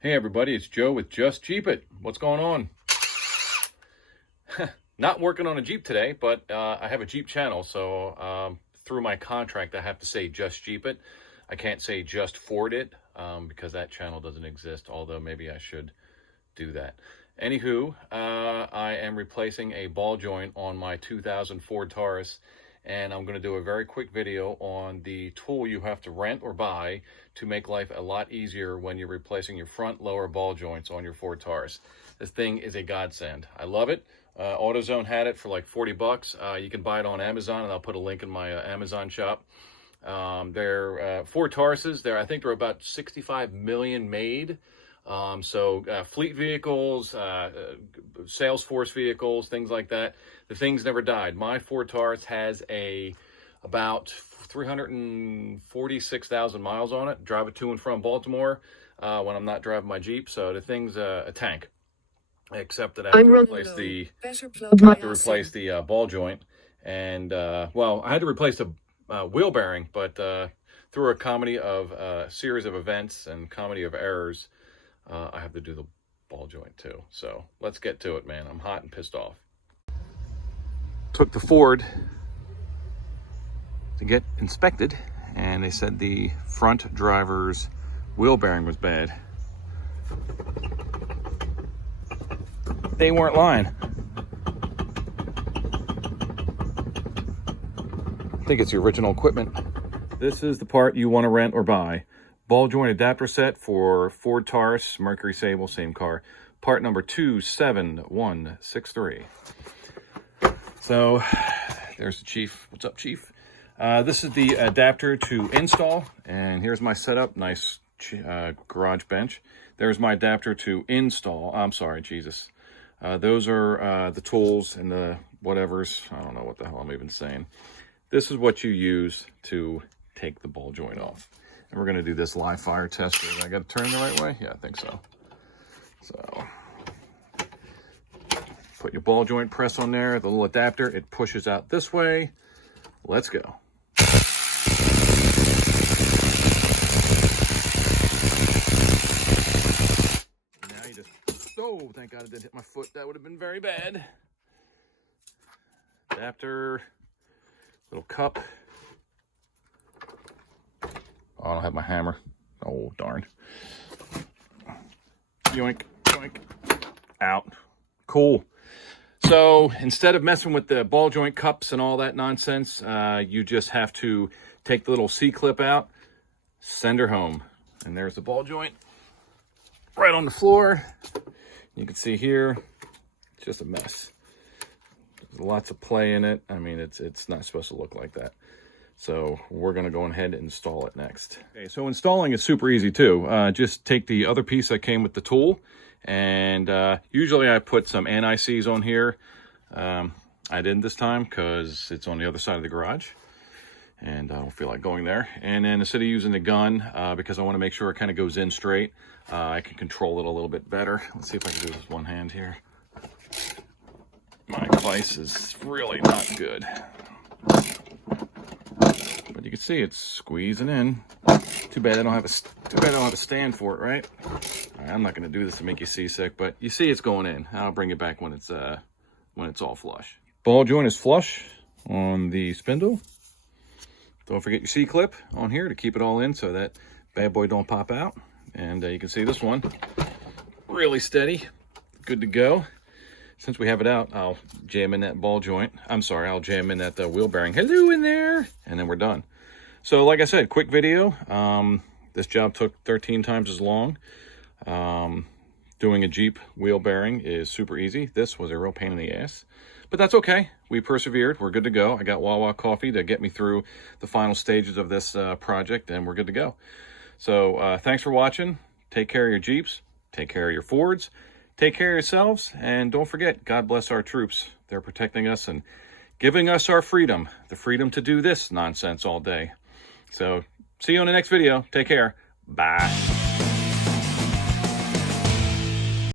Hey everybody, it's Joe with Just Jeep It. What's going on? Not working on a Jeep today, but I have a Jeep channel, so through my contract I have to say Just Jeep It. I can't say Just Ford It because that channel doesn't exist, although maybe I should do that. Anywho, I am replacing a ball joint on my 2000 Ford Taurus, and I'm going to do a very quick video on the tool you have to rent or buy to make life a lot easier when you're replacing your front lower ball joints on your Ford Taurus. This thing is a godsend. I love it. AutoZone had it for like 40 bucks. You can buy it on Amazon, and I'll put a link in my Amazon shop. They're Ford Tauruses. I think they're about 65 million made. Fleet vehicles, Salesforce vehicles, things like that. The thing's never died. My Ford Taurus has about 346,000 miles on it. Drive it to and from Baltimore when I'm not driving my Jeep. So the thing's a tank. Except that I have to replace the ball joint, and well, I had to replace the wheel bearing, but through a comedy of series of events and comedy of errors, I have to do the ball joint too. So let's get to it, man. I'm hot and pissed off. Took the Ford to get inspected, and they said the front driver's wheel bearing was bad. They weren't lying. I think it's the original equipment. This is the part you want to rent or buy. Ball joint adapter set for Ford Taurus, Mercury Sable, same car. Part number 27163. So, there's the Chief. What's up, Chief? This is the adapter to install, and here's my setup. Nice garage bench. There's my adapter to install. I'm sorry, Jesus. Those are the tools and the whatevers. I don't know what the hell I'm even saying. This is what you use to take the ball joint off. And we're going to do this live fire test. I got to turn the right way? Yeah, I think so. So, put your ball joint press on there, the little adapter. It pushes out this way. Let's go. Now you just... Oh, thank God I didn't hit my foot. That would have been very bad. Adapter, little cup. Oh, I don't have my hammer. Oh, darn. Yoink, yoink. Out. Cool. So instead of messing with the ball joint cups and all that nonsense, you just have to take the little C-clip out, send her home. And there's the ball joint right on the floor. You can see here, it's just a mess. There's lots of play in it. I mean, it's not supposed to look like that. So we're going to go ahead and install it next. Okay, so installing is super easy too. Just take the other piece that came with the tool, and usually I put some anti-seize on here. I didn't this time because it's on the other side of the garage, and I don't feel like going there. And then instead of using the gun, because I want to make sure it kind of goes in straight, I can control it a little bit better. Let's see if I can do this with one hand here. My vise is really not good. But you can see it's squeezing in. Too bad I don't have a stand for it, right? Right, I'm not going to do this to make you seasick, but you see it's going in. I'll bring it back when it's all flush. Ball joint is flush on the spindle. Don't forget your C-clip on here to keep it all in so that bad boy don't pop out. And you can see this one really steady, good to go. Since we have it out, I'll jam in that ball joint. I'm sorry, I'll jam in that wheel bearing. Hello in there. And then we're done. So like I said, quick video. This job took 13 times as long. Doing a Jeep wheel bearing is super easy. This was a real pain in the ass. But that's okay. We persevered. We're good to go. I got Wawa coffee to get me through the final stages of this project, and we're good to go. So thanks for watching. Take care of your Jeeps. Take care of your Fords. Take care of yourselves, and don't forget, God bless our troops. They're protecting us and giving us our freedom, the freedom to do this nonsense all day. So, see you on the next video. Take care. Bye.